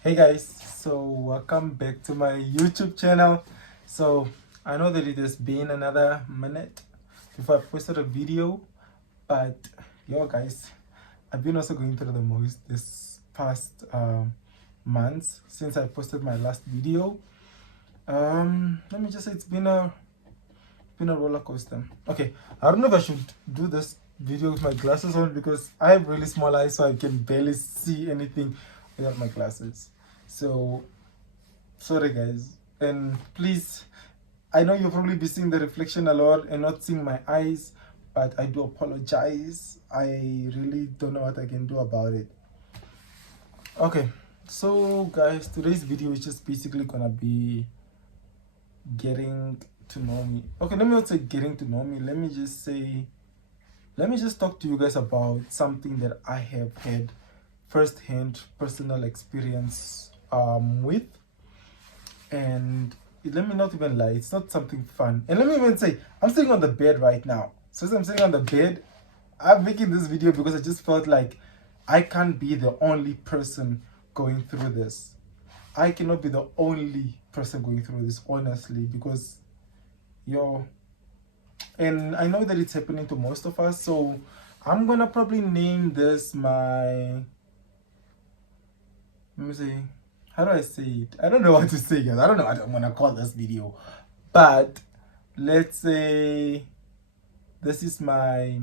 Hey guys, so welcome back to my YouTube channel. So I know that it has been another minute before I posted a video, but yo guys, I've been also going through the most this past months since I posted my last video. Let me just say it's been a roller coaster. Okay, I don't know if I should do this video with my glasses on because I have really small eyes, so I can barely see anything without my glasses. So sorry guys, and please, I know you'll probably be seeing the reflection a lot and not seeing my eyes, but I do apologize. I really don't know what I can do about it. Okay, so guys, today's video is just basically gonna be getting to know me. Okay, let me not say getting to know me. Let me just talk to you guys about something that I have had first-hand personal experience with. And let me not even lie, it's not something fun. And let me even say, I'm sitting on the bed right now. So as I'm sitting on the bed, I'm making this video because I just felt like I can't be the only person going through this. I cannot be the only person going through this, honestly, because and I know that it's happening to most of us. So I'm gonna probably name this my, let me see, how do I say it? I don't know what to say, guys. I don't know what I'm gonna call this video, but let's say this is my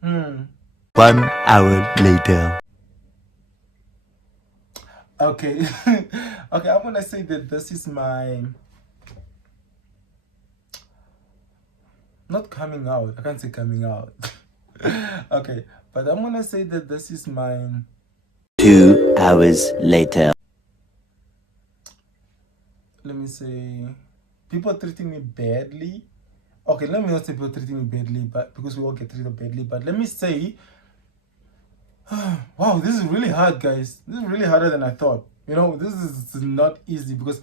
1 hour later. okay. Okay, I'm gonna say that this is my, not coming out, I can't say coming out. Okay, but I'm gonna say that this is my, 2 hours later. let me say, people treating me badly. Okay, let me not say people treating me badly, but because we all get treated badly, but let me say, wow, this is really hard, guys. This is really harder than I thought. You know, this is not easy because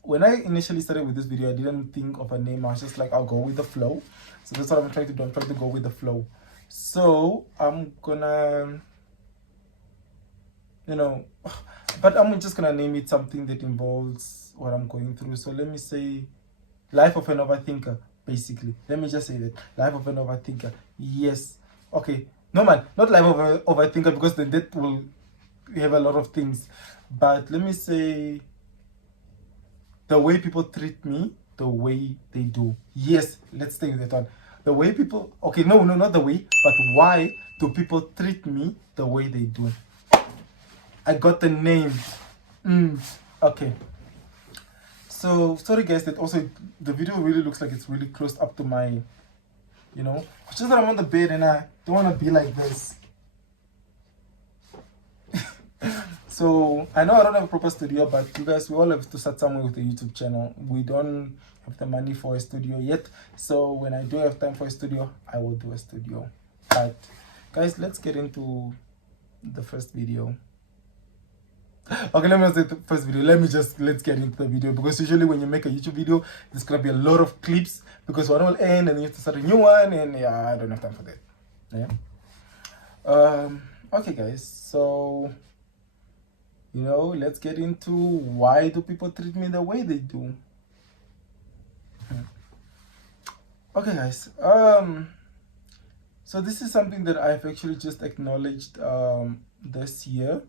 when I initially started with this video, I didn't think of a name. I was just like, I'll go with the flow. So that's what I'm trying to do. I'm trying to go with the flow. So I'm gonna, but I'm just gonna name it something that involves what I'm going through. So let me say, life of an overthinker, basically. Let me just say that, life of an overthinker. Yes. Okay. No man, not life of an overthinker, because then that will have a lot of things. But let me say, the way people treat me, the way they do. Yes, let's stay with that one. The way people, okay, no, not the way, but why do people treat me the way they do? I got the name. Okay. So sorry guys that also the video really looks like it's really close up to my, it's just that I'm on the bed and I don't want to be like this. So I know I don't have a proper studio, but you guys, we all have to start somewhere with a YouTube channel. We don't have the money for a studio yet, so when I do have time for a studio, I will do a studio. But guys, let's get into the first video. Okay, let me not say the first video. Let's get into the video, because usually when you make a YouTube video, there's gonna be a lot of clips because one will end and you have to start a new one, and yeah, I don't have time for that. Yeah. Okay, guys. So let's get into why do people treat me the way they do. Okay, guys. So this is something that I've actually just acknowledged this year.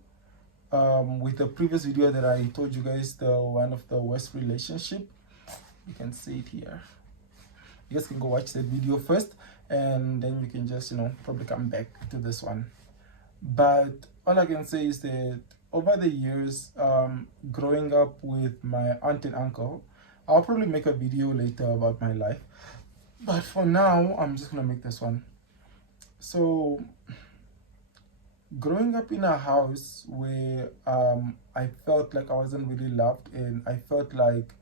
With the previous video that I told you guys, the one of the worst relationship. You can see it here. You guys can go watch that video first, and then you can just probably come back to this one. But all I can say is that over the years, growing up with my aunt and uncle, I'll probably make a video later about my life, but for now I'm just gonna make this one. So growing up in a house where I felt like I wasn't really loved, and I felt like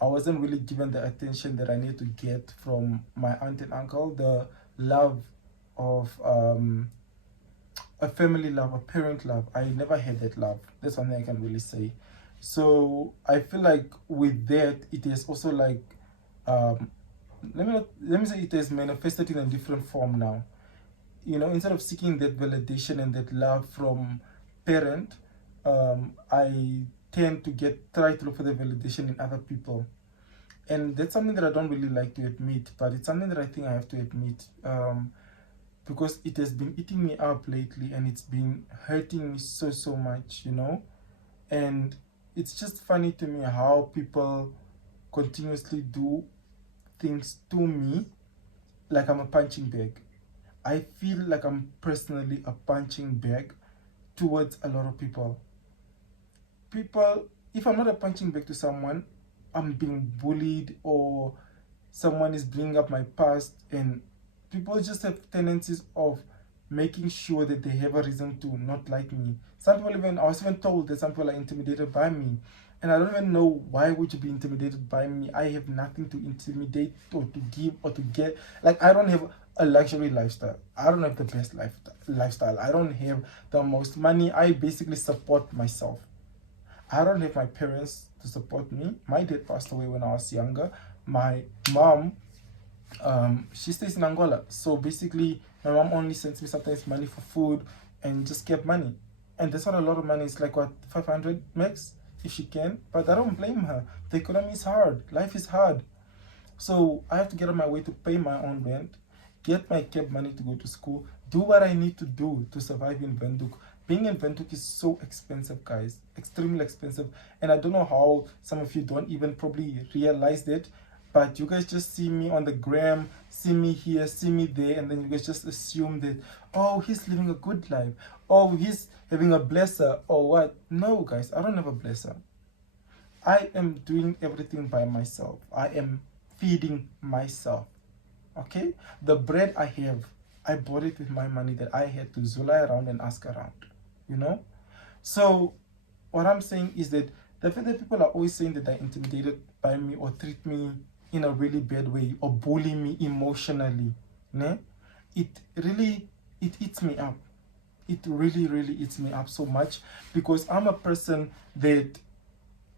I wasn't really given the attention that I need to get from my aunt and uncle, the love of a family love, a parent love. I never had that love. That's something I can really say. So I feel like with that, it is also like, let me say it has manifested in a different form now. Instead of seeking that validation and that love from parent, I tend to try to look for the validation in other people. And that's something that I don't really like to admit, but it's something that I think I have to admit, because it has been eating me up lately, and it's been hurting me so much, you know. And it's just funny to me how people continuously do things to me like I'm a punching bag. I feel like I'm personally a punching bag towards a lot of people. If I'm not a punching bag to someone, I'm being bullied, or someone is bringing up my past, and people just have tendencies of making sure that they have a reason to not like me. Some people, even I was even told that some people are intimidated by me, and I don't even know why would you be intimidated by me. I have nothing to intimidate or to give or to get. Like, I don't have a luxury lifestyle. I don't have the best lifestyle. I don't have the most money. I basically support myself. I don't have my parents to support me. My dad passed away when I was younger. My mom, she stays in Angola. So basically, my mom only sends me sometimes money for food and just kept money. And that's not a lot of money. It's like, what, 500 max, if she can. But I don't blame her. The economy is hard. Life is hard. So I have to get on my way to pay my own rent, get my kept money to go to school, do what I need to do to survive in Windhoek. Being in Windhoek is so expensive, guys, extremely expensive. And I don't know how some of you don't even probably realize that, but you guys just see me on the gram, see me here, see me there, and then you guys just assume that, oh, he's living a good life, oh, he's having a blesser, or what. No, guys, I don't have a blesser. I am doing everything by myself. I am feeding myself. Okay? The bread I have, I bought it with my money that I had to zula around and ask around. You know? So what I'm saying is that the fact that people are always saying that they're intimidated by me or treat me in a really bad way or bully me emotionally, né? It eats me up. It really eats me up so much, because I'm a person that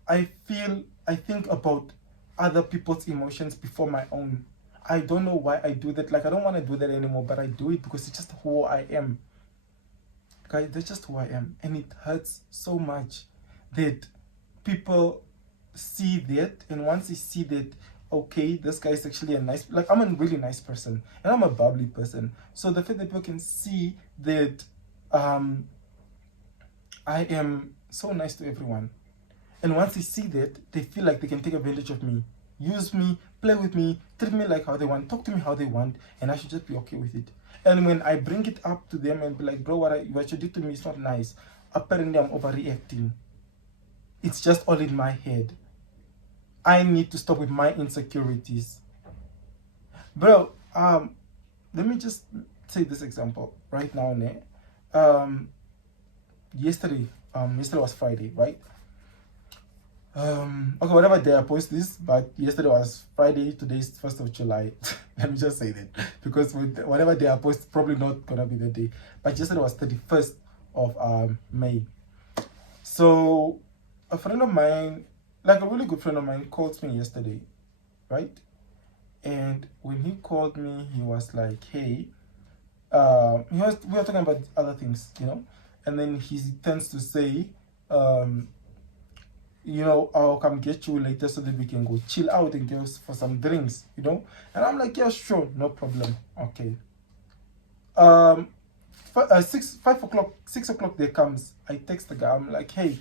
I think about other people's emotions before my own. I don't know why I do that. Like, I don't want to do that anymore, but I do it because it's just who I am. Guys, that's just who I am. And it hurts so much that people see that, and once they see that, okay, this guy is actually a nice, like, I'm a really nice person, and I'm a bubbly person. So the fact that people can see that I am so nice to everyone, and once they see that, they feel like they can take advantage of me, use me, play with me, treat me like how they want, talk to me how they want, and I should just be okay with it. And when I bring it up to them and be like, bro, what you did to me is not nice, apparently I'm overreacting. It's just all in my head. I need to stop with my insecurities. Bro, let me just take this example right now, ne? Yesterday was Friday, right? Okay, whatever day I post this, but yesterday was Friday, today is 1st of July. Let me just say that, because with whatever day I post, probably not gonna be the day. But yesterday was 31st of May. So a friend of mine, like a really good friend of mine, called me yesterday, right? And when he called me, he was like, hey, we were talking about other things, you know, and then he tends to say, you know, I'll come get you later so that we can go chill out and go for some drinks, you know. And I'm like, yeah, sure, no problem. Okay. 6 o'clock there comes. I text the guy. I'm like, hey,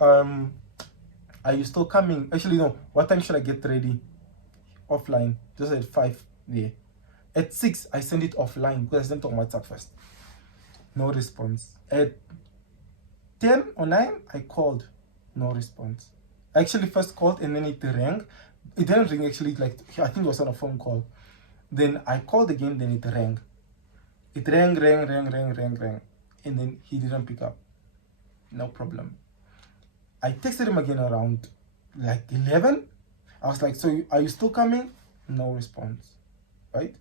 are you still coming? Actually, no. What time should I get ready? Offline. Just at 5 there. At 6, I send it offline because I sent it on WhatsApp first. No response. At 10 or 9, I called. No response. I actually first called and then it rang. It didn't ring actually, like, I think it was on a phone call. Then I called again, then it rang. It rang. And then he didn't pick up. No problem. I texted him again around like 11. I was like, so are you still coming? No response, right?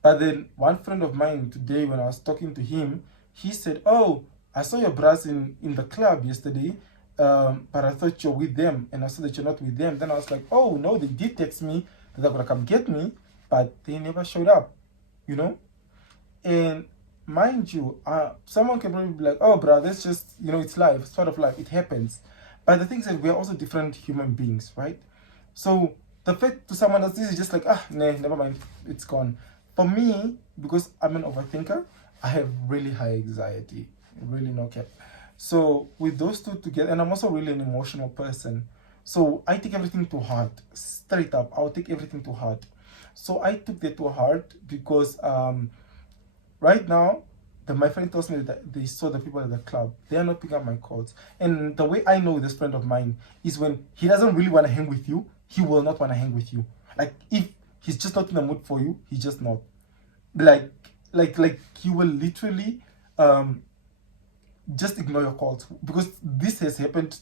But then one friend of mine today, when I was talking to him, he said, oh, I saw your bras in the club yesterday, but I thought you're with them, and I saw that you're not with them. Then I was like, oh, no, they did text me that they're going to come get me, but they never showed up, you know? And mind you, someone can probably be like, oh, bro, that's just, it's life, it's part of life, it happens. But the thing is that we are also different human beings, right? So the fact to someone else, this is just like, nah, never mind, it's gone. For me, because I'm an overthinker, I have really high anxiety, really no cap. So with those two together, and I'm also really an emotional person, so I take everything to heart, straight up. I'll take everything to heart. So I took that to heart because right now, my friend tells me that they saw the people at the club. They are not picking up my calls. And the way I know this friend of mine is when he doesn't really want to hang with you, he will not want to hang with you. Like if he's just not in the mood for you, he's just not. Like he will literally just ignore your calls, because this has happened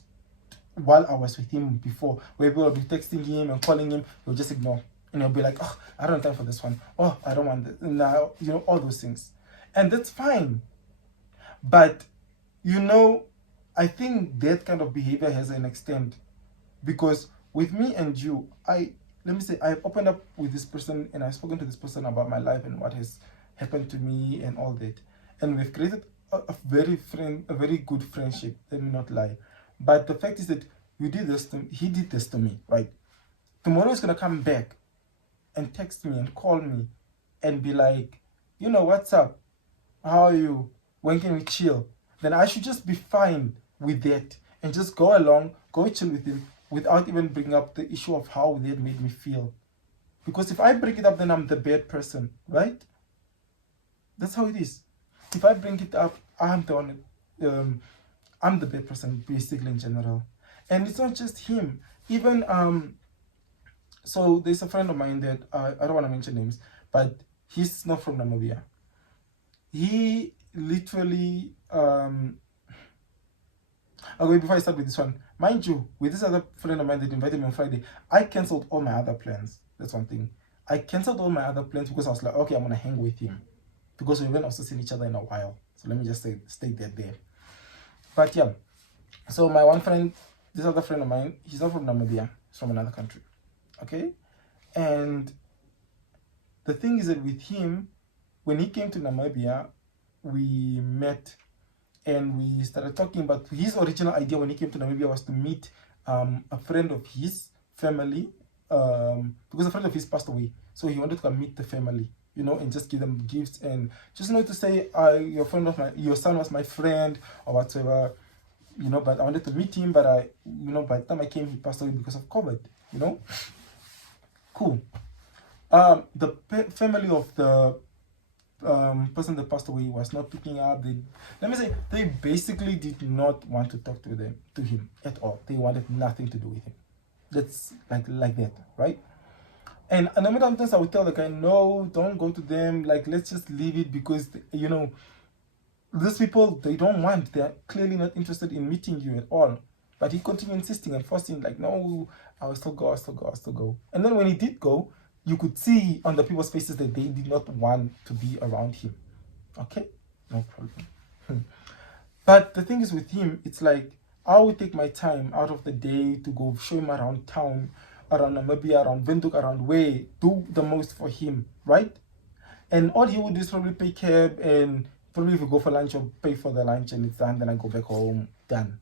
while I was with him before, where people will be texting him and calling him, he'll just ignore. And he'll be like, oh, I don't have time for this one. Oh, I don't want this. Now, all those things. And that's fine. But, I think that kind of behavior has an extent. Because with me and you, I've opened up with this person and I've spoken to this person about my life and what has happened to me and all that. And we've created a very good friendship, let me not lie. But the fact is that he did this to me, right? Tomorrow he's gonna come back and text me and call me and be like, what's up? How are you? When can we chill? Then I should just be fine with that and just go chill with him without even bringing up the issue of how that made me feel. Because if I bring it up, then I'm the bad person, right? That's how it is. If I bring it up, I'm the one. I'm the bad person, basically, in general. And it's not just him. Even so there's a friend of mine that I don't want to mention names, but he's not from Namibia. He literally okay, before I start with this one, mind you, with this other friend of mine that invited me on Friday, I cancelled all my other plans. That's one thing. I cancelled all my other plans because I was like, okay, I'm gonna hang with him, because we haven't also seen each other in a while. So let me just state that there. But yeah, so my one friend, this other friend of mine, he's not from Namibia, he's from another country. Okay? And the thing is that with him, when he came to Namibia, we met and we started talking. But his original idea when he came to Namibia was to meet a friend of his family, because a friend of his passed away. So he wanted to come meet the family, and just give them gifts and just to say, your son was my friend or whatever, but I wanted to meet him, but by the time I came, he passed away because of COVID, Cool. The family of the person that passed away was not picking up. They basically did not want to talk to him at all. They wanted nothing to do with him. That's like that, right? And a number of times I would tell the guy, no, don't go to them. Like, let's just leave it, because these people, they're clearly not interested in meeting you at all. But he continued insisting and forcing, like, no, I'll still go. And then when he did go, you could see on the people's faces that they did not want to be around him. Okay? No problem. But the thing is with him, it's like, I would take my time out of the day to go show him around town, around Namibia, around Windhoek, around way, do the most for him, right? And all he would do is probably pay cab, and probably if we go for lunch, or pay for the lunch and it's done, then I go back home, done,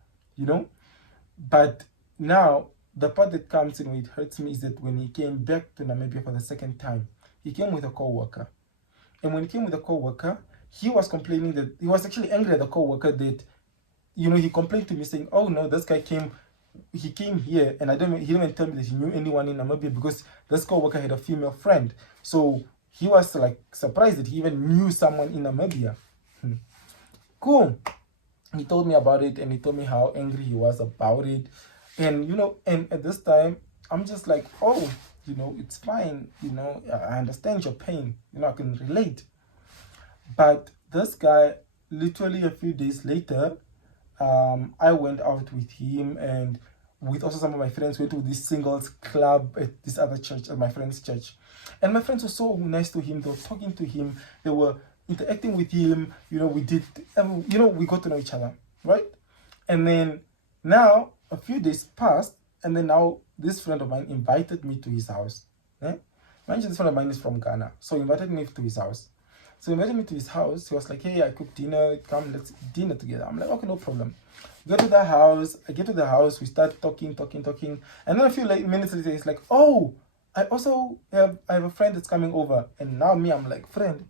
But now, the part that comes in where it hurts me is that when he came back to Namibia for the second time, he came with a co-worker. And when he came with a co-worker, he was complaining that, he was actually angry at the co-worker that, he complained to me saying, oh no, this guy came here and he didn't even tell me that he knew anyone in Namibia, because this co-worker had a female friend. So he was like surprised that he even knew someone in Namibia. Cool. He told me about it and he told me how angry he was about it. And, and at this time, I'm just like, oh, it's fine. I understand your pain. I can relate. But this guy, literally a few days later, I went out with him and with also some of my friends, went to this singles club at this other church, at my friend's church. And my friends were so nice to him. They were talking to him. They were interacting with him. We did, we got to know each other, right? And then now, a few days passed, and then now this friend of mine invited me to his house. Mind you, this friend of mine is from Ghana, so he invited me to his house. So he invited me to his house. He was like, hey, I cooked dinner. Come, let's eat dinner together. I'm like, okay, no problem. Go to the house. I get to the house. We start talking. And then a few minutes later, he's like, oh, I have a friend that's coming over. And now me, I'm like, friend,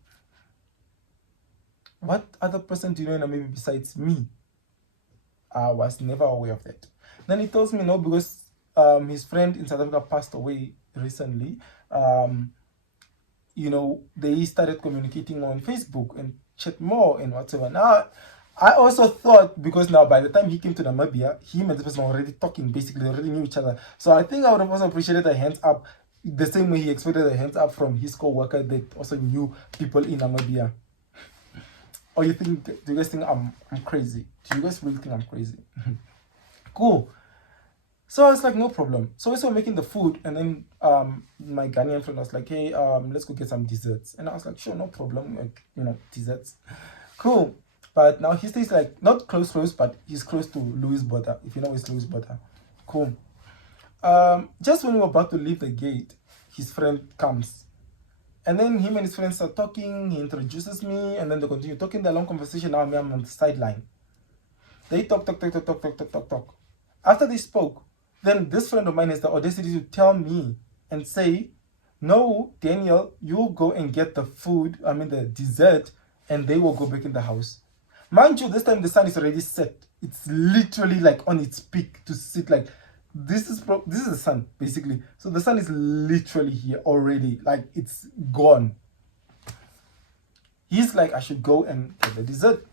what other person do you know in Namibia besides me? I was never aware of that. Then he tells me no, because his friend in South Africa passed away recently. They started communicating on Facebook and chat more and whatever. Now, I also thought, because now by the time he came to Namibia, him and this person were already talking, basically, they already knew each other. So I think I would have also appreciated a hands up the same way he expected a hands up from his co-worker that also knew people in Namibia. Or do you guys think I'm crazy? Do you guys really think I'm crazy? Cool. So I was like, no problem. So we started making the food, and then my Ghanaian friend was like, hey, let's go get some desserts. And I was like, sure, no problem. Like, desserts. Cool. But now he stays like, not close, but he's close to Louis Butter, if you know it's Louis Butter. Cool. Just when we were about to leave the gate, his friend comes. And then him and his friends start talking. He introduces me, and then they continue talking the long conversation. Now I'm on the sideline. They talk. After they spoke, then this friend of mine has the audacity to tell me and say, no, Daniel, you go and get the the dessert, and they will go back in the house. Mind you, this time the sun is already set. It's literally like on its peak to sit like, this is the sun, basically. So the sun is literally here already, like it's gone. He's like, I should go and get the dessert.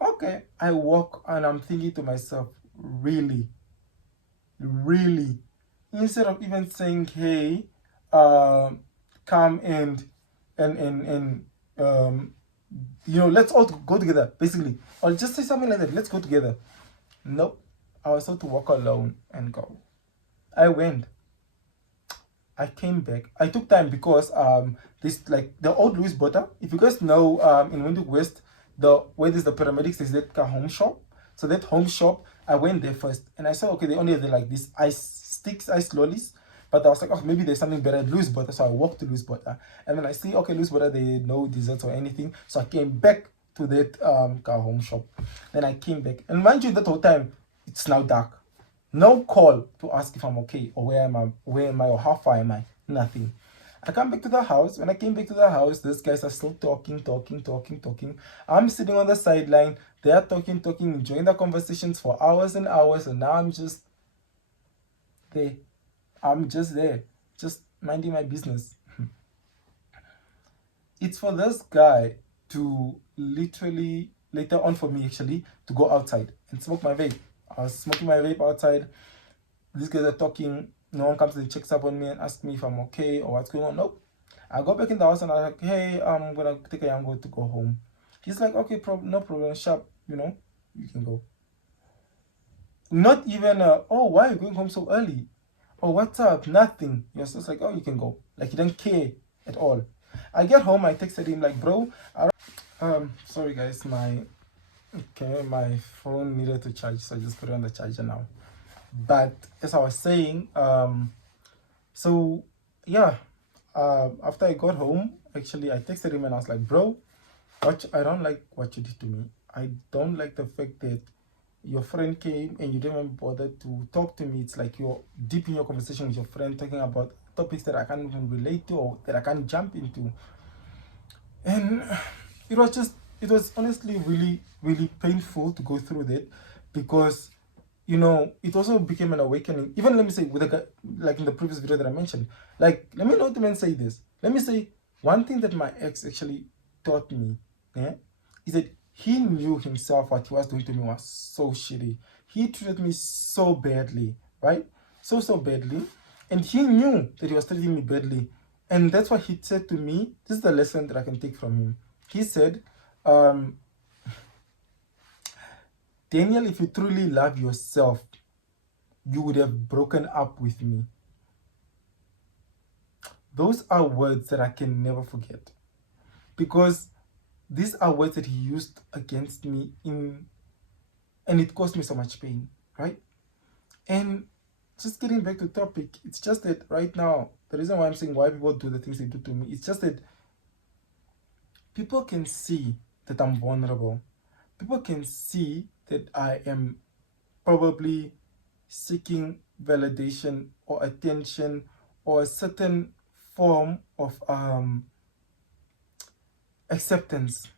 Okay, I walk and I'm thinking to myself, really, instead of even saying, hey, come and let's all go together, basically, or just say something like that, let's go together. Nope. I was told to walk alone and go. I went. I came back. I took time because this, like, the old Louis Butter, if you guys know, in Windhoek West, where there's the paramedics, is that home shop. So that home shop, I went there first, and I saw, okay, they only have like these ice lollies, but I was like, oh, maybe there's something better at Louis Butter. So I walked to Louis Butter, and then I see, okay, Louis Butter, they no desserts or anything. So I came back to that car home shop. Then I came back, and mind you, that whole time it's now dark. No call to ask if I'm okay, or where am I, or how far am I. Nothing. I come back to the house. When I came back to the house, these guys are still talking. I'm sitting on the sideline. They are talking, enjoying the conversations for hours and hours, and now I'm just there. Just minding my business. It's for this guy to literally, later on for me actually, to go outside and smoke my vape. I was smoking my vape outside. These guys are talking. No one comes and checks up on me and asks me if I'm okay or what's going on. Nope. I go back in the house and I'm like, hey, I'm gonna take a young girl to go home. He's like, okay, no problem, sharp, you can go. Not even oh, why are you going home so early? Oh, what's up? Nothing. You're just like, oh, you can go. Like, he didn't care at all. I get home, I texted him like, bro, sorry guys, my phone needed to charge, so I just put it on the charger now. But as I was saying, so yeah, after I got home, actually I texted him and I was like, bro, I don't like what you did to me. I don't like the fact that your friend came and you didn't even bother to talk to me. It's like you're deep in your conversation with your friend, talking about topics that I can't even relate to or that I can't jump into. And it was honestly really painful to go through that, because it also became an awakening. Even, let me say, with a guy, like in the previous video that I mentioned, like, let me not even say this. Let me say one thing that my ex actually taught me, is that he knew himself what he was doing to me was so shitty. He treated me so badly, right? So badly. And he knew that he was treating me badly. And that's what he said to me. This is the lesson that I can take from him. He said, Daniel, if you truly love yourself, you would have broken up with me. Those are words that I can never forget, because these are words that he used against me and it caused me so much pain, right? And just getting back to the topic, it's just that right now, the reason why I'm saying why people do the things they do to me, it's just that people can see that I'm vulnerable. People can see that I am probably seeking validation or attention or a certain form of acceptance.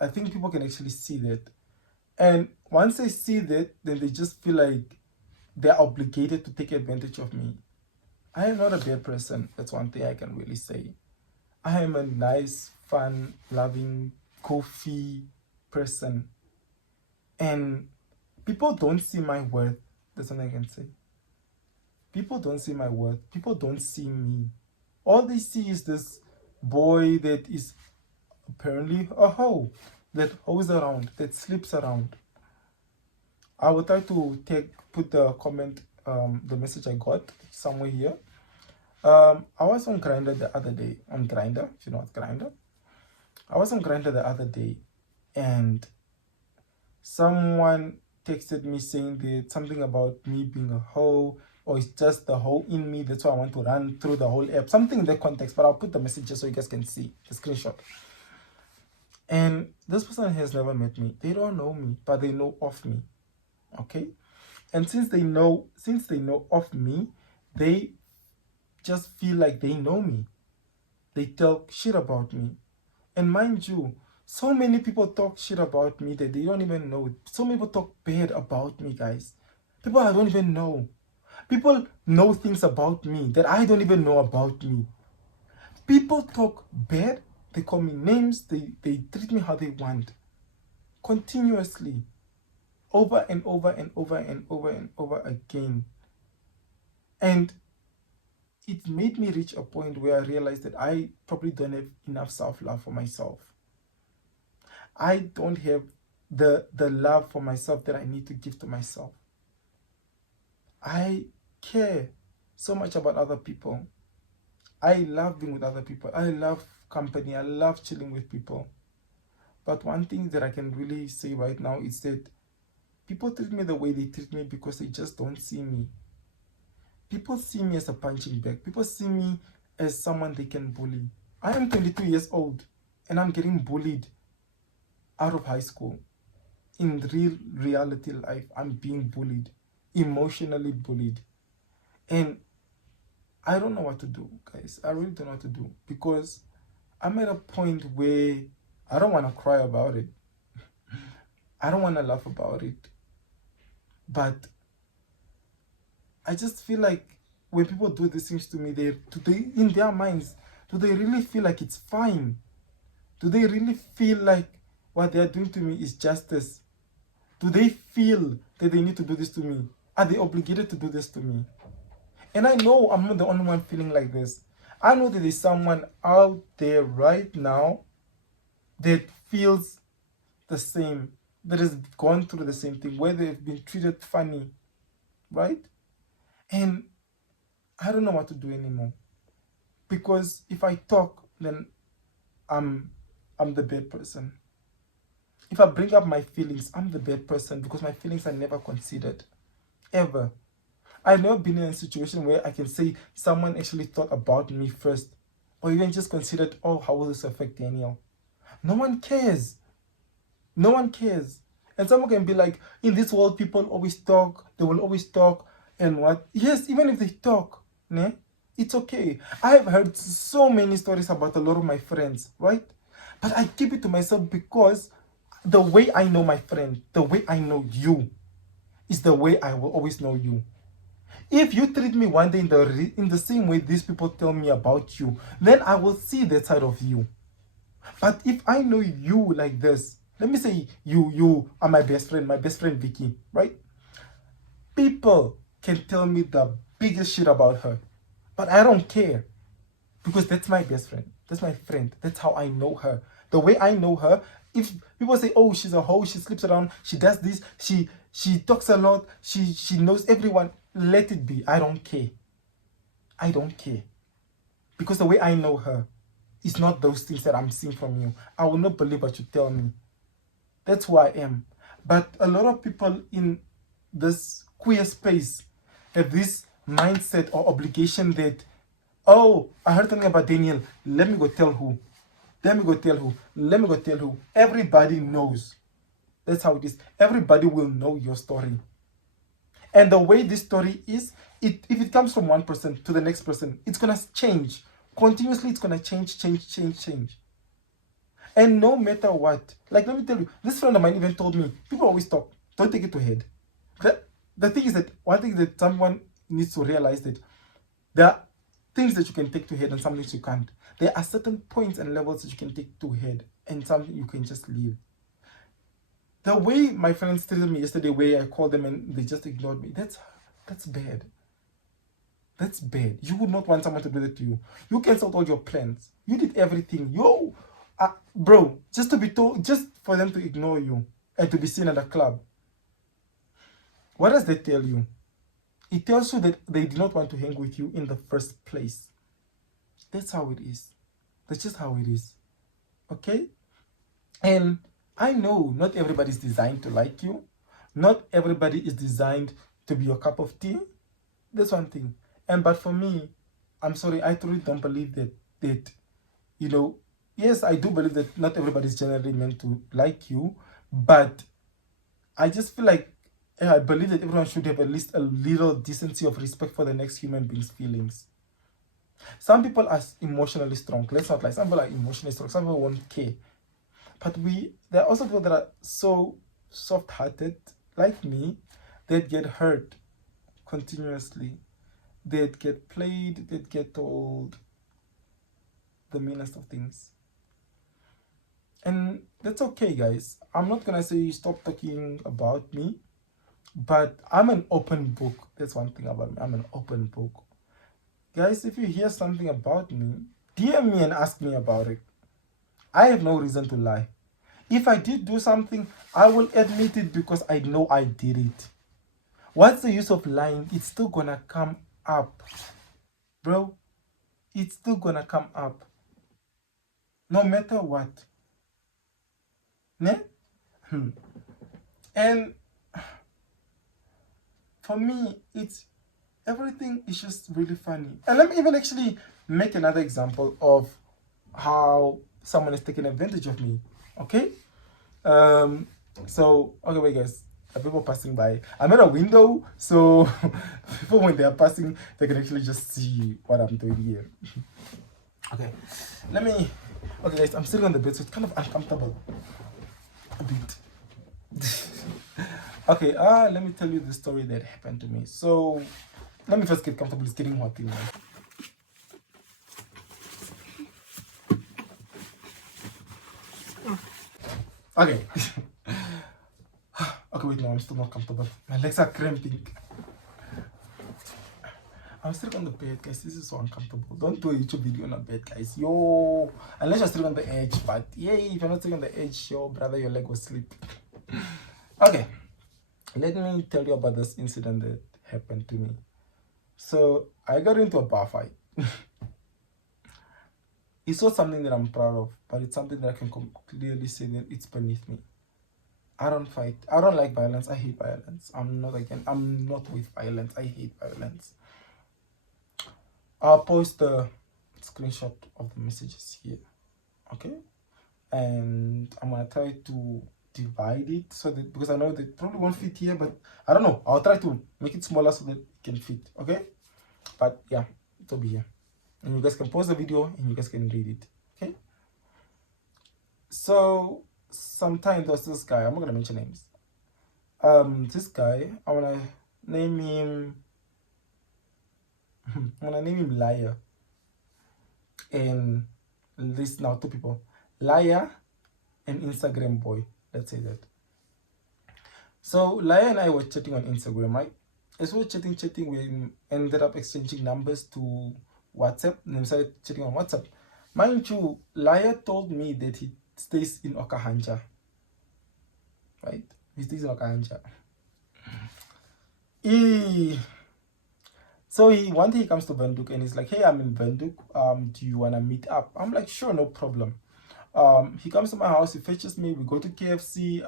I think people can actually see that. And once they see that, then they just feel like they're obligated to take advantage of me. I am not a bad person. That's one thing I can really say. I am a nice, fun, loving, goofy person. And people don't see my worth. That's what I can say. People don't see my worth. People don't see me. All they see is this boy that is apparently a hoe, that hoes around, that sleeps around. I will try to put the comment, the message I got somewhere here. I was on Grindr the other day. On Grindr, if you know what Grindr. I was on Grindr the other day, and someone texted me saying that something about me being a hoe, or it's just the hoe in me. That's why I want to run through the whole app. Something in that context, but I'll put the message just so you guys can see the screenshot. And this person has never met me. They don't know me, but they know of me. Okay? And since they know of me, they just feel like they know me. They talk shit about me. And mind you, so many people talk shit about me that they don't even know it. So many people talk bad about me, guys. People I don't even know. People know things about me that I don't even know about me. People talk bad. They call me names. They treat me how they want. Continuously. Over and over and over and over and over again. And it made me reach a point where I realized that I probably don't have enough self-love for myself. I don't have the love for myself that I need to give to myself. I care so much about other people. I love being with other people. I love company. I love chilling with people. But one thing that I can really say right now is that people treat me the way they treat me because they just don't see me. People see me as a punching bag. People see me as someone they can bully. I am 22 years old and I'm getting bullied out of high school. In reality life, I'm being bullied, emotionally bullied. And I don't know what to do, guys. I really don't know what to do because I'm at a point where I don't want to cry about it. I don't want to laugh about it. But I just feel like when people do these things to me, they in their minds, do they really feel like it's fine? Do they really feel like what they are doing to me is justice? Do they feel that they need to do this to me? Are they obligated to do this to me? And I know I'm not the only one feeling like this. I know that there's someone out there right now that feels the same, that has gone through the same thing, where they've been treated funny, right? And I don't know what to do anymore. Because if I talk, then I'm the bad person. If I bring up my feelings, I'm the bad person because my feelings are never considered. Ever. I've never been in a situation where I can say someone actually thought about me first. Or even just considered, oh, how will this affect Daniel? No one cares. No one cares. And someone can be like, in this world, people always talk. They will always talk. And what? Yes, even if they talk, né? It's okay. I've heard so many stories about a lot of my friends, right? But I keep it to myself because the way I know my friend, the way I know you, is the way I will always know you. If you treat me one day in the same way these people tell me about you, then I will see that side of you. But if I know you like this, let me say you are my best friend Vicky, right? People can tell me the biggest shit about her, but I don't care because that's my best friend. That's my friend. That's how I know her. The way I know her, if people say, oh, she's a hoe, she sleeps around, she does this, she talks a lot, she knows everyone, let it be. I don't care. I don't care. Because the way I know her is not those things that I'm seeing from you. I will not believe what you tell me. That's who I am. But a lot of people in this queer space have this mindset or obligation that, oh, I heard something about Daniel, let me go tell who. Let me go tell who. Let me go tell who. Everybody knows. That's how it is. Everybody will know your story. And the way this story is, if it comes from one person to the next person, it's gonna change. Continuously, it's gonna change. And no matter what, like let me tell you, this friend of mine even told me, people always talk, don't take it to head. The thing is that one thing that someone needs to realize that there are things that you can take to head and some things you can't. There are certain points and levels that you can take to head and something you can just leave. The way my friends treated me yesterday, where I called them and they just ignored me, that's bad. That's bad. You would not want someone to do that to you. You canceled all your plans. You did everything. Bro, just to be told, just for them to ignore you and to be seen at a club. What does that tell you? It tells you that they did not want to hang with you in the first place. That's how it is. That's just how it is. Okay? And I know not everybody is designed to like you. Not everybody is designed to be your cup of tea. That's one thing. But for me, I'm sorry, I truly don't believe that yes, I do believe that not everybody is generally meant to like you, but I just feel like I believe that everyone should have at least a little decency of respect for the next human being's feelings. Some people are emotionally strong. Let's not lie. Some people are emotionally strong. Some people won't care. But there are also people that are so soft-hearted, like me, that get hurt continuously. That get played, that get told the meanest of things. And that's okay, guys. I'm not gonna say stop talking about me, but I'm an open book. That's one thing about me. I'm an open book. Guys, if you hear something about me, DM me and ask me about it. I have no reason to lie. If I did do something, I will admit it because I know I did it. What's the use of lying? It's still gonna come up. Bro, it's still gonna come up. No matter what. Ne? And for me, everything is just really funny. And let me even actually make another example of how someone is taking advantage of me. Okay? Okay, wait, guys. Are people passing by? I'm at a window, so people, when they are passing, they can actually just see what I'm doing here. Okay, okay, guys, I'm sitting on the bed, so it's kind of uncomfortable a bit. Okay, let me tell you the story that happened to me. So let me first get comfortable. It's getting hot in here. Okay. Okay, wait, no, I'm still not comfortable. My legs are cramping. I'm still on the bed, guys. This is so uncomfortable. Don't do a YouTube video on a bed, guys. Yo, unless you're still on the edge. But yay, if you're not still on the edge, yo, brother, your leg will slip. Okay, let me tell you about this incident that happened to me. So I got into a bar fight. It's not something that I'm proud of, but it's something that I can clearly say that it's beneath me. I don't fight. I don't like violence. I hate violence. I'm not with violence. I hate violence. I'll post the screenshot of the messages here. Okay? And I'm gonna try to divide it so that, because I know that probably won't fit here, but I don't know. I'll try to make it smaller so that it can fit. Okay? But yeah, it'll be here. And you guys can pause the video and you guys can read it. Okay? So sometime there was this guy, I'm not gonna mention names. This guy, I wanna name him Liar. And list now 2 people. Liar and Instagram boy. Let's say that. So Liar and I were chatting on Instagram, right? As we were chatting, we ended up exchanging numbers to WhatsApp, and we started chatting on WhatsApp. Mind you, Liar told me that he stays in Okahanja. Right? He stays in Okahanja. So one day he comes to Windhoek and he's like, hey, I'm in Windhoek. Do you wanna meet up? I'm like, sure, no problem. He comes to my house, he fetches me, we go to KFC.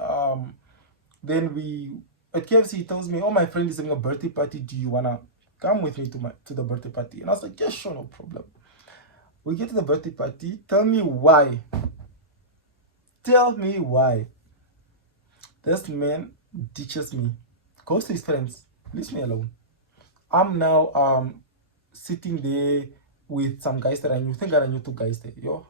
Then at KFC he tells me, oh, my friend is having a birthday party. Do you wanna come with me to the birthday party? And I was like, yeah, sure, no problem. We get to the birthday party. Tell me why Tell me why. This man ditches me, goes to his friends, leaves me alone. I'm now sitting there with some guys that I knew. Thank God I knew two guys there. Yo,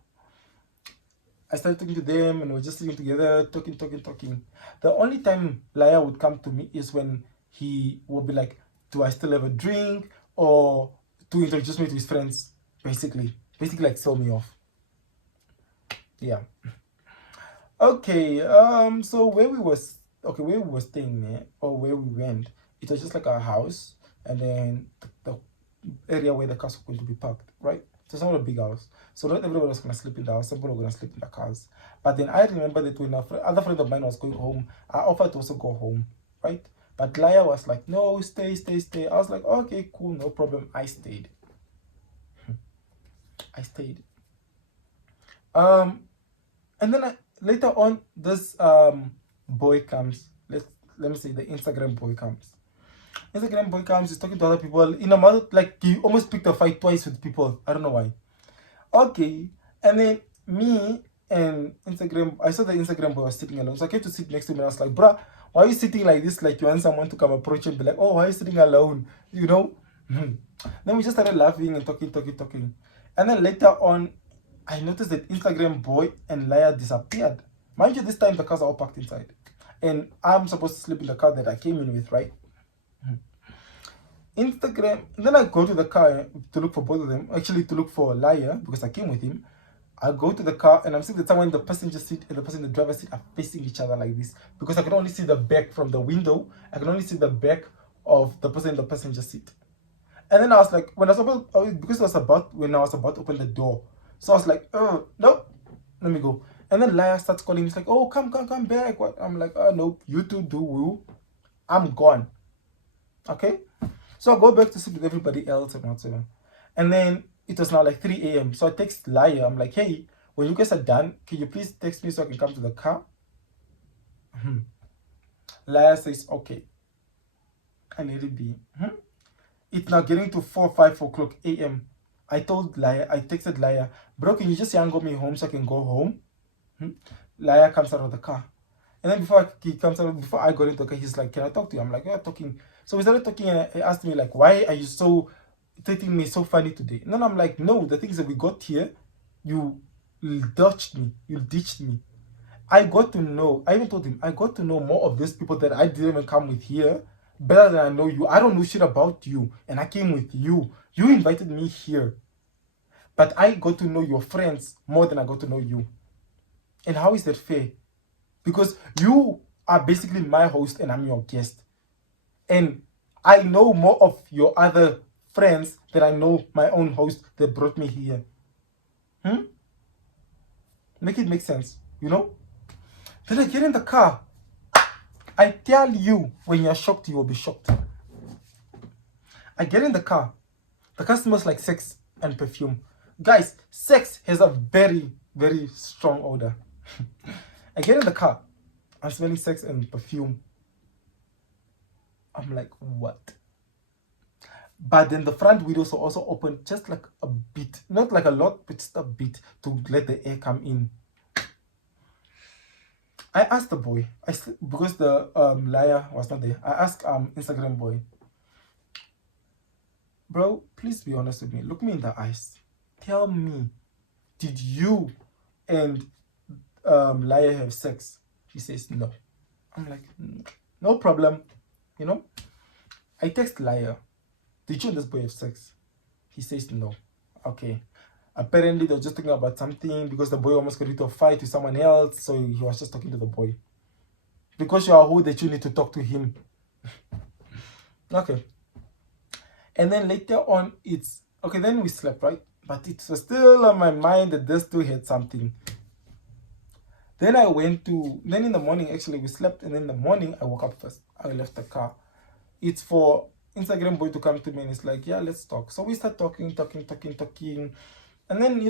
I started talking to them and we were just sitting together, talking. The only time Laya would come to me is when he would be like, do I still have a drink? Or to introduce me to his friends, basically. Basically like sell me off. Yeah. Okay, so where we were staying there, or where we went, it was just like a house, and then the area where the cars were going to be parked, right? So it's not a big house. So not everybody was gonna sleep in the house, some people were gonna sleep in the cars. But then I remember that when other friend of mine was going home, I offered to also go home, right? But Laya was like, no, stay. I was like, okay, cool, no problem. I stayed. I stayed. Um, and then later on, this boy comes. Let me say the Instagram boy comes. Instagram boy comes, he's talking to other people in a month, like he almost picked a fight twice with people. I don't know why. Okay, and then me and Instagram, I saw the Instagram boy was sitting alone, so I came to sit next to him and I was like, bruh, why are you sitting like this? Like you want someone to come approach and be like, oh, why are you sitting alone? You know? Then we just started laughing and talking. And then later on, I noticed that Instagram boy and Laya disappeared. Mind you, this time the cars are all parked inside. And I'm supposed to sleep in the car that I came in with, right? Instagram, and then I go to the car to look for both of them, actually to look for Laya because I came with him. I go to the car and I'm seeing that someone in the passenger seat and the person in the driver's seat are facing each other like this because I can only see the back from the window. I can only see the back of the person in the passenger seat. And then I was like, when I was about to open the door, so I was like, oh no, let me go. And then Laya starts calling me. He's like, oh, come back. What? I'm like, oh no, you two do woo. I'm gone. Okay. So I go back to sleep with everybody else and whatever. And then it was now like 3 a.m. So I text Laya. I'm like, hey, when you guys are done, can you please text me so I can come to the car? Laya says, okay. I need it be. It's now getting to 5 o'clock a.m. I texted Laya, bro, can you just yango me home so I can go home? Laya comes out of the car. And then before I got into the car, he's like, can I talk to you? I'm like, yeah, talking. So we started talking and he asked me like, why are you so treating me so funny today? And then I'm like, no, the thing is that we got here, you ditched me. I even told him, I got to know more of these people that I didn't even come with here, better than I know you. I don't know shit about you, and I came with you. You invited me here. But I got to know your friends more than I got to know you. And how is that fair? Because you are basically my host and I'm your guest. And I know more of your other friends than I know my own host that brought me here. Make it make sense, you know? Then I get in the car. I tell you, when you're shocked, you will be shocked. I get in the car. The car smells like sex and perfume. Guys, sex has a very, very strong odor. I get in the car. I'm smelling sex and perfume. I'm like, what? But then the front windows are also open just like a bit. Not like a lot, but just a bit to let the air come in. I asked the boy, because the Laya was not there. I asked Instagram boy, bro, please be honest with me. Look me in the eyes. Tell me, did you and Laya have sex? He says no. I'm like, no problem. You know? I text Laya, did you and this boy have sex? He says no. Okay. Apparently they were just talking about something because the boy almost got into a fight with someone else, so he was just talking to the boy. Because you are who that you need to talk to him. Okay. And then later on, then we slept, right? But it was still on my mind that this two had something. Then in the morning, actually, we slept, and in the morning, I woke up first. I left the car. It's for Instagram boy to come to me, and it's like, yeah, let's talk. So we start talking. And then,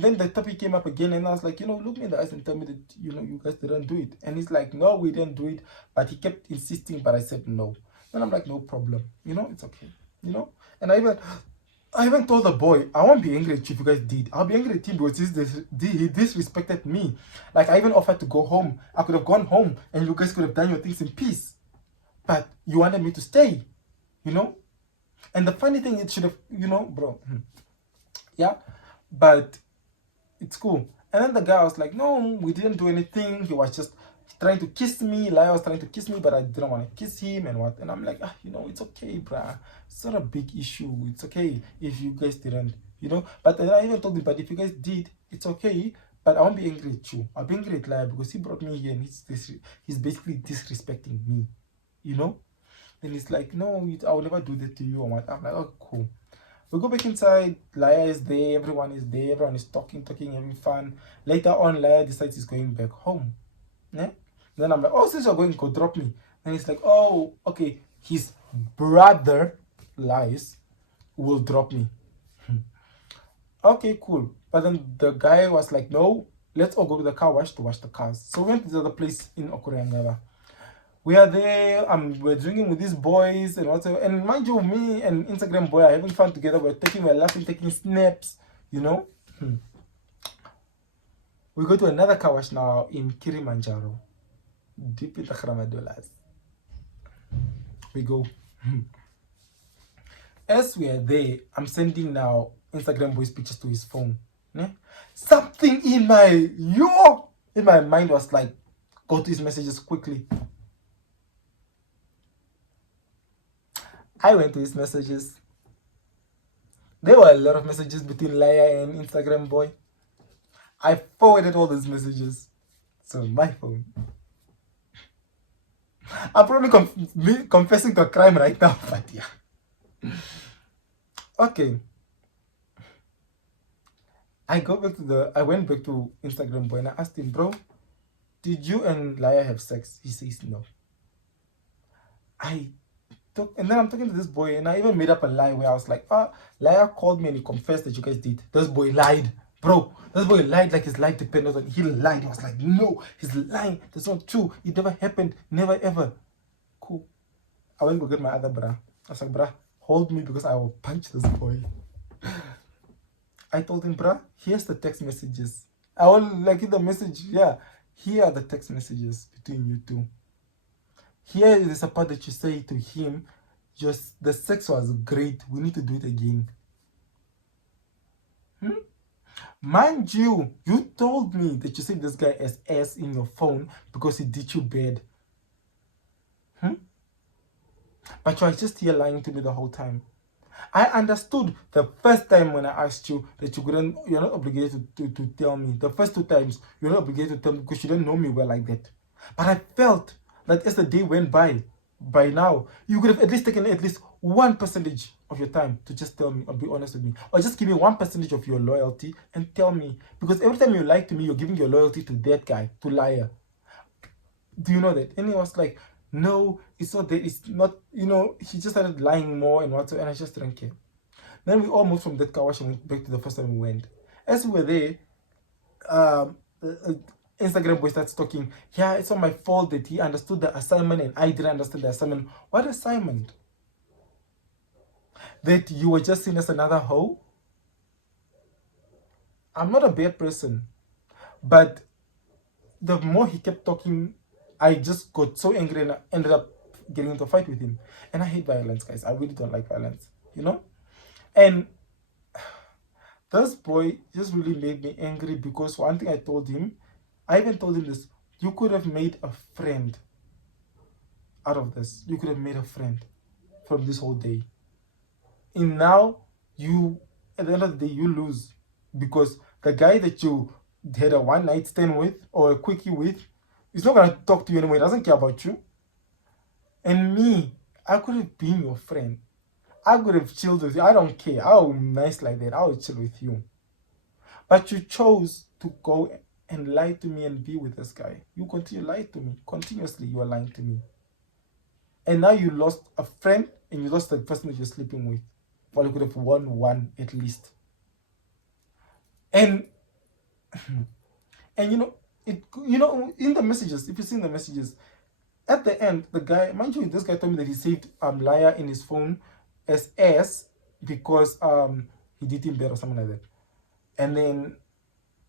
then the topic came up again, and I was like, look me in the eyes and tell me that, you guys didn't do it. And he's like, no, we didn't do it. But he kept insisting, but I said no. Then I'm like, no problem. It's okay. And I even I even told the boy, I won't be angry at you if you guys did. I'll be angry at him because he disrespected me. Like, I even offered to go home. I could have gone home and you guys could have done your things in peace. But you wanted me to stay, you know? And the funny thing, it should have, bro. Yeah. But it's cool. And then the guy was like, no, we didn't do anything. He was just trying to kiss me. Laya was trying to kiss me, but I didn't want to kiss him and what. And I'm like, it's okay, bruh. It's not a big issue. It's okay if you guys didn't, But then I even told him, but if you guys did, it's okay. But I won't be angry at you. I'll be angry at Laya because he brought me here and he's basically disrespecting me, you know? And he's like, no, I will never do that to you or what. I'm like, oh, cool. We go back inside, Laya is there, everyone is talking, having fun. Later on, Laya decides he's going back home. Yeah? Then I'm like, oh, since you're going, go drop me. And he's like, oh, okay, his brother, Lies, will drop me. Okay, cool. But then the guy was like, no, let's all go to the car wash to wash the cars. So we went to the other place in Okurangaba. We are there, we're drinking with these boys and whatever. And mind you, me and Instagram boy are having fun together. We're laughing, taking snaps, you know. We go to another car wash now in Kilimanjaro, deep in the Kramadolas. We go. As we are there, I'm sending now Instagram boys pictures to his phone. Yeah? Something in my mind was like, go to his messages quickly. I went to his messages. There were a lot of messages between Laya and Instagram boy. I forwarded all those messages to my phone. I'm probably confessing to a crime right now, but yeah. Okay. I went back to Instagram boy and I asked him, bro, did you and Laya have sex? He says no. And then I'm talking to this boy and I even made up a lie where I was like, Laya called me and he confessed that you guys did. This boy lied. Bro, this boy lied like his life depended on it. He lied. He was like, no, he's lying. That's not true. It never happened. Never ever. Cool. I went to go get my other bra. I was like, bra, hold me because I will punch this boy. I told him, bra, here's the text messages. I will like in the message, yeah. Here are the text messages between you two. Here is a part that you say to him, just the sex was great. We need to do it again. Mind you, you told me that you saved this guy as S in your phone because he did you bad. But you are just here lying to me the whole time. I understood the first time when I asked you that you're not obligated to tell me. The first 2 times, you're not obligated to tell me because you don't know me well like that. But I felt that as the day went by now, you could have at least taken at least 1% of your time to just tell me or be honest with me. Or just give me 1% of your loyalty and tell me. Because every time you lie to me, you're giving your loyalty to that guy, to Liar. Do you know that? And he was like, no, it's not that, it's not, he just started lying more and whatsoever, and I just didn't care. Then we all moved from that car wash and went back to the first time we went. As we were there, Instagram boy starts talking, yeah, it's not my fault that he understood the assignment and I didn't understand the assignment. What assignment? That you were just seen as another hoe? I'm not a bad person, but the more he kept talking, I just got so angry and I ended up getting into a fight with him. And I hate violence, guys. I really don't like violence, And this boy just really made me angry because one thing I even told him this, you could have made a friend out of this. You could have made a friend from this whole day. And now, at the end of the day, you lose. Because the guy that you had a one-night stand with or a quickie with, he's not going to talk to you anymore. He doesn't care about you. And me, I could have been your friend. I could have chilled with you. I don't care. I'll be nice like that. I'll chill with you. But you chose to go and lie to me and be with this guy. You continue to lie to me. Continuously, you are lying to me. And now you lost a friend and you lost the person that you're sleeping with. Well, you could have won one at least. And in the messages, if you see in the messages, at the end, the guy, mind you, this guy told me that he saved Liar in his phone as S, because he did him bad or something like that. And then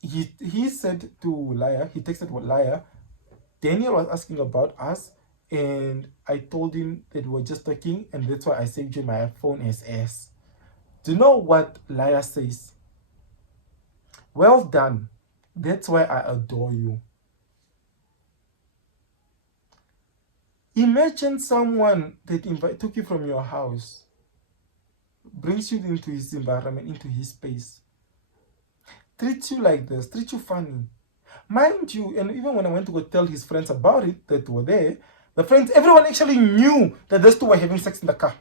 he said to Liar, he texted with Liar, Daniel was asking about us, and I told him that we were just talking, and that's why I saved you in my phone as S. Do you know what Liar says? Well done. That's why I adore you. Imagine someone that took you from your house, brings you into his environment, into his space, treats you like this, treats you funny. Mind you, and even when I went to go tell his friends about it that were there, the friends, everyone actually knew that those two were having sex in the car.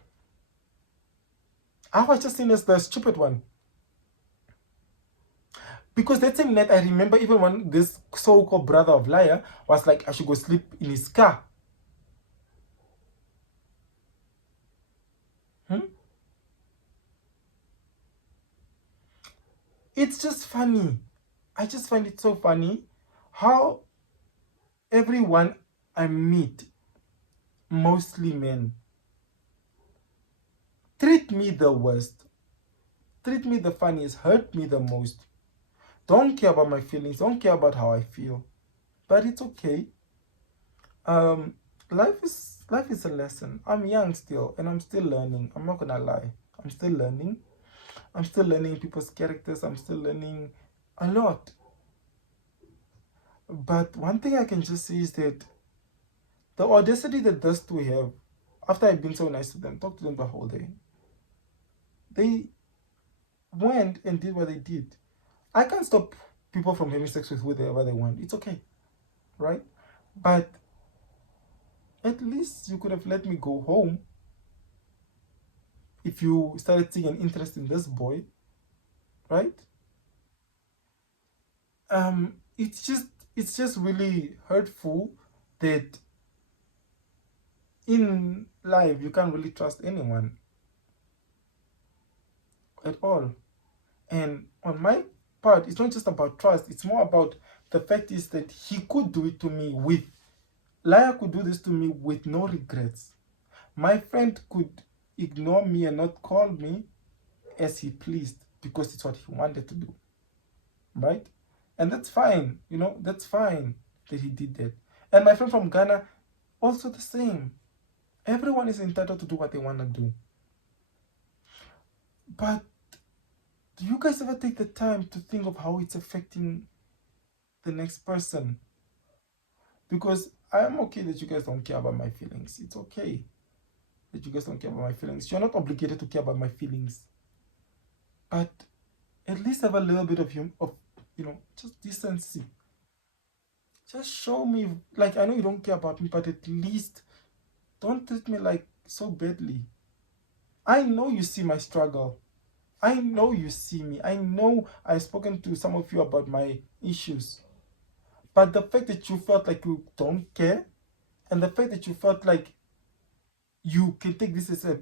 I was just seen as the stupid one. Because that same night, I remember even when this so-called brother of Liar was like, I should go sleep in his car. It's just funny. I just find it so funny how everyone I meet, mostly men, treat me the worst, treat me the funniest, hurt me the most, don't care about my feelings, don't care about how I feel. But it's okay. Life is a lesson. I'm young still, and I'm still learning. I'm not gonna lie. I'm still learning. I'm still learning people's characters. I'm still learning a lot. But one thing I can just say is that the audacity that those two have, after I've been so nice to them, talked to them the whole day, they went and did what they did. I can't stop people from having sex with whoever they want. It's okay, right? But at least you could have let me go home if you started seeing an interest in this boy, right? It's just really hurtful that in life you can't really trust anyone at all. And on my part, it's not just about trust, it's more about the fact is that he could do it to me with Liar could do this to me with no regrets. My friend could ignore me and not call me as he pleased because it's what he wanted to do, right? And that's fine, that's fine that he did that. And my friend from Ghana, also the same. Everyone is entitled to do what they want to do. But do you guys ever take the time to think of how it's affecting the next person? Because I am okay that you guys don't care about my feelings. It's okay that you guys don't care about my feelings. You're not obligated to care about my feelings. But at least have a little bit of just decency. Just show me, like, I know you don't care about me, but at least don't treat me like so badly. I know you see my struggle. I know you see me. I know I've spoken to some of you about my issues. But the fact that you felt like you don't care, and the fact that you felt like you can take this as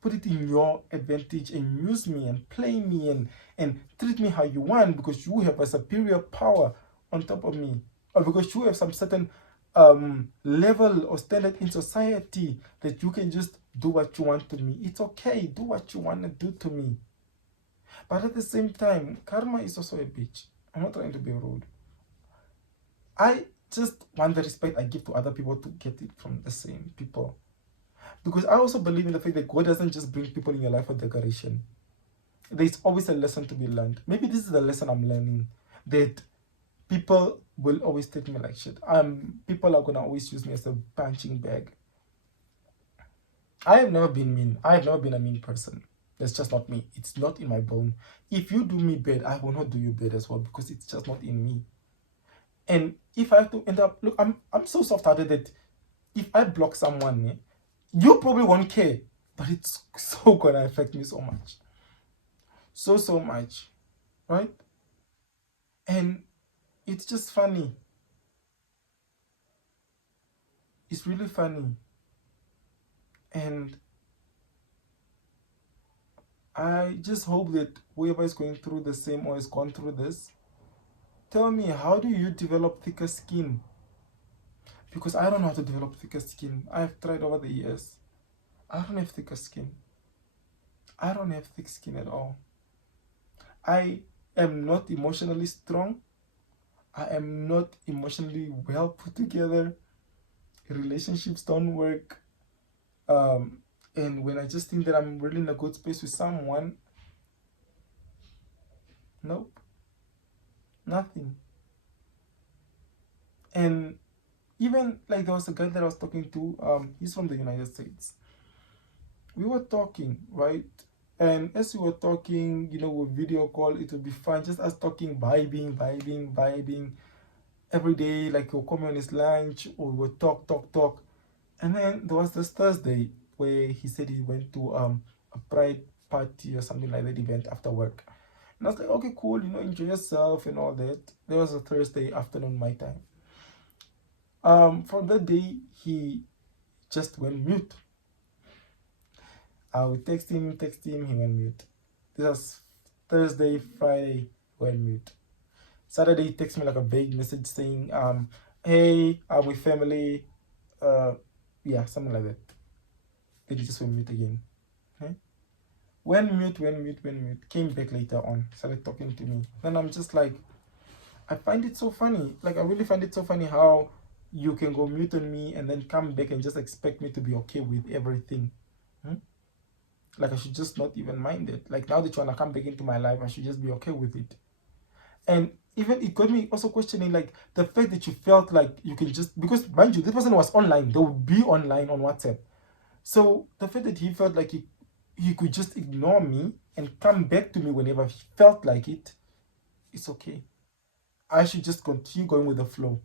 put it in your advantage and use me and play me and treat me how you want because you have a superior power on top of me, or because you have some certain level or standard in society that you can just do what you want to me. It's okay, do what you want to do to me. But at the same time, karma is also a bitch. I'm not trying to be rude. I just want the respect I give to other people to get it from the same people. Because I also believe in the fact that God doesn't just bring people in your life for decoration. There's always a lesson to be learned. Maybe this is the lesson I'm learning. That people will always take me like shit. People are gonna always use me as a punching bag. I have never been mean. I have never been a mean person. That's just not me. It's not in my bone. If you do me bad, I will not do you bad as well because it's just not in me. And if I have to end up, look, I'm so soft-hearted that if I block someone, you probably won't care, but it's so gonna affect me so much. So much, right? And it's just funny. It's really funny. And I just hope that whoever is going through the same or has gone through this, tell me, how do you develop thicker skin? Because I don't know how to develop thicker skin. I've tried over the years. I don't have thicker skin. I don't have thick skin at all. I am not emotionally strong. I am not emotionally well put together. Relationships don't work. Um, and when I just think that I'm really in a good space with someone, nope, nothing. And even like there was a guy that I was talking to, he's from the United States. We were talking, right? And as we were talking, with video call, it would be fine. Just us talking, vibing every day. Like he'll come on his lunch, or we'll talk. And then there was this Thursday where he said he went to a pride party or something like that event after work. And I was like, okay, cool, enjoy yourself and all that. There was a Thursday afternoon my time. From that day, he just went mute. I would text him, he went mute. This was Thursday, Friday, went mute. Saturday, he texts me like a vague message saying, hey, I'm with family, yeah, something like that. Then he just went mute again. Okay? Went mute, came back later on, started talking to me. Then I'm just like, I find it so funny. Like, I really find it so funny how you can go mute on me and then come back and just expect me to be okay with everything. Like, I should just not even mind it. Like, now that you want to come back into my life, I should just be okay with it. And even it got me also questioning, like, the fact that you felt like you can just, because mind you, this person was online. They would be online on WhatsApp. So the fact that he felt like he could just ignore me and come back to me whenever he felt like it, it's okay. I should just continue going with the flow.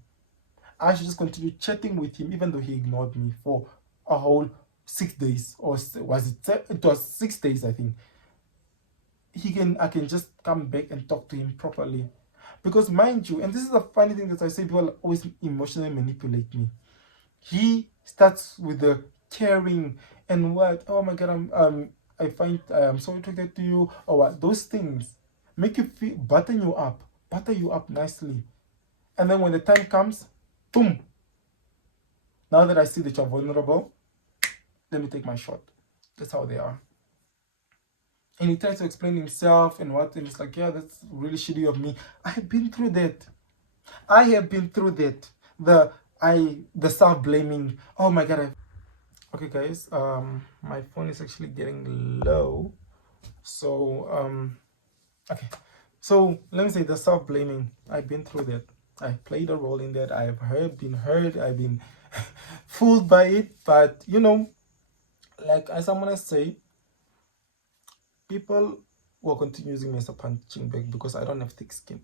I should just continue chatting with him even though he ignored me for a whole 6 days, or was it was 6 days, I think. I can just come back and talk to him properly. Because mind you, and this is a funny thing that I say, people always emotionally manipulate me. He starts with the caring and what, oh my god, I'm so attracted to you, or what, those things make you feel, butter you up nicely. And then when the time comes, boom, now that I see that you're vulnerable, let me take my shot. That's how they are. And he tries to explain himself and what, and it's like, yeah, that's really shitty of me. I have been through that. The self-blaming. Oh my god. Okay guys, my phone is actually getting low. So okay. So let me say the self-blaming. I've been through that. I played a role in that. I've been hurt, I've been fooled by it, but like as I'm gonna say, people will continue using me as a punching bag because I don't have thick skin.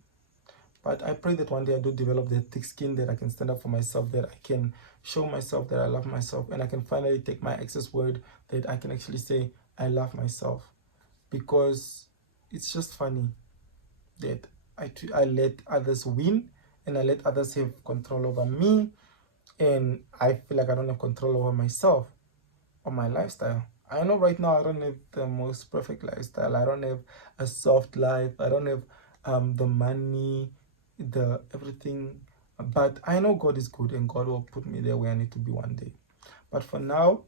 But I pray that one day I do develop that thick skin, that I can stand up for myself, that I can show myself that I love myself, and I can finally take my ex's word that I can actually say I love myself. Because it's just funny that I let others win and I let others have control over me, and I feel like I don't have control over myself or my lifestyle. I know right now I don't have the most perfect lifestyle. I don't have a soft life. I don't have the money, the everything. But I know God is good and God will put me there where I need to be one day. But for now,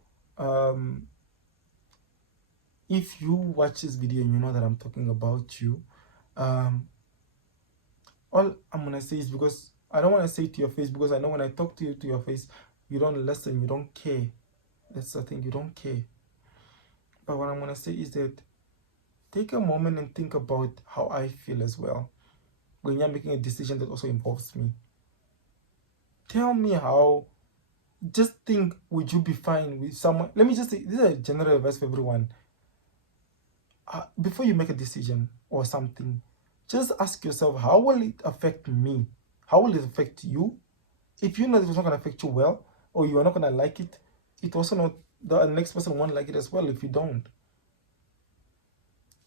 if you watch this video and you know that I'm talking about you, all I'm gonna say is, because I don't want to say it to your face, because I know when I talk to you to your face, you don't listen, you don't care. That's the thing, you don't care. But what I'm gonna say is that take a moment and think about how I feel as well when you're making a decision that also involves me. Tell me how. Just think, would you be fine with someone? Let me just say, this is a general advice for everyone. Before you make a decision or something, just ask yourself, how will it affect me? How will it affect you? If you know that it's not going to affect you well, or you are not going to like it, it also not, the next person won't like it as well if you don't.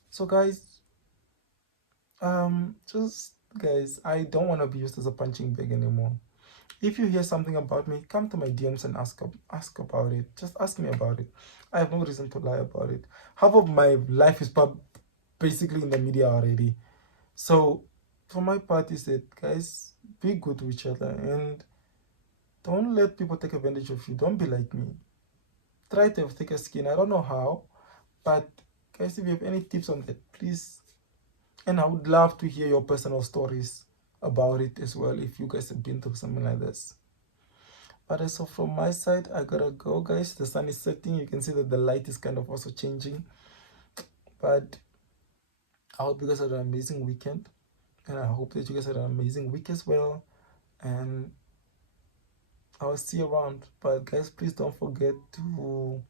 So guys, guys, I don't want to be used as a punching bag anymore. If you hear something about me, come to my DMs and ask about it. Just ask me about it. I have no reason to lie about it. Half of my life is basically in the media already. So for my part is that, guys, be good to each other and don't let people take advantage of you. Don't be like me. Try to have thicker skin. I don't know how, but guys, if you have any tips on that, please. And I would love to hear your personal stories about it as well, if you guys have been through something like this. But so from my side, I gotta go, guys. The sun is setting. You can see that the light is kind of also changing. But I hope you guys had an amazing weekend, and I hope that you guys had an amazing week as well. And I'll see you around. But guys, please don't forget to,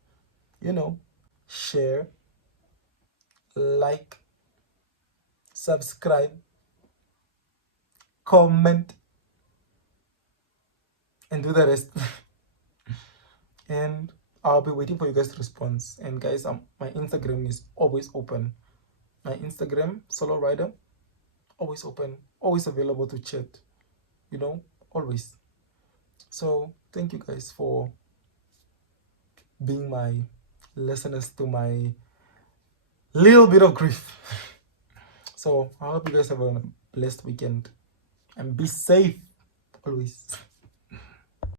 share, like, subscribe, comment, and do the rest. And I'll be waiting for you guys to respond. And guys, my Instagram is always open. My Instagram, Solo Rider, always open, always available to chat. Always. So thank you guys for being my listeners to my little bit of grief. So I hope you guys have a blessed weekend and be safe always.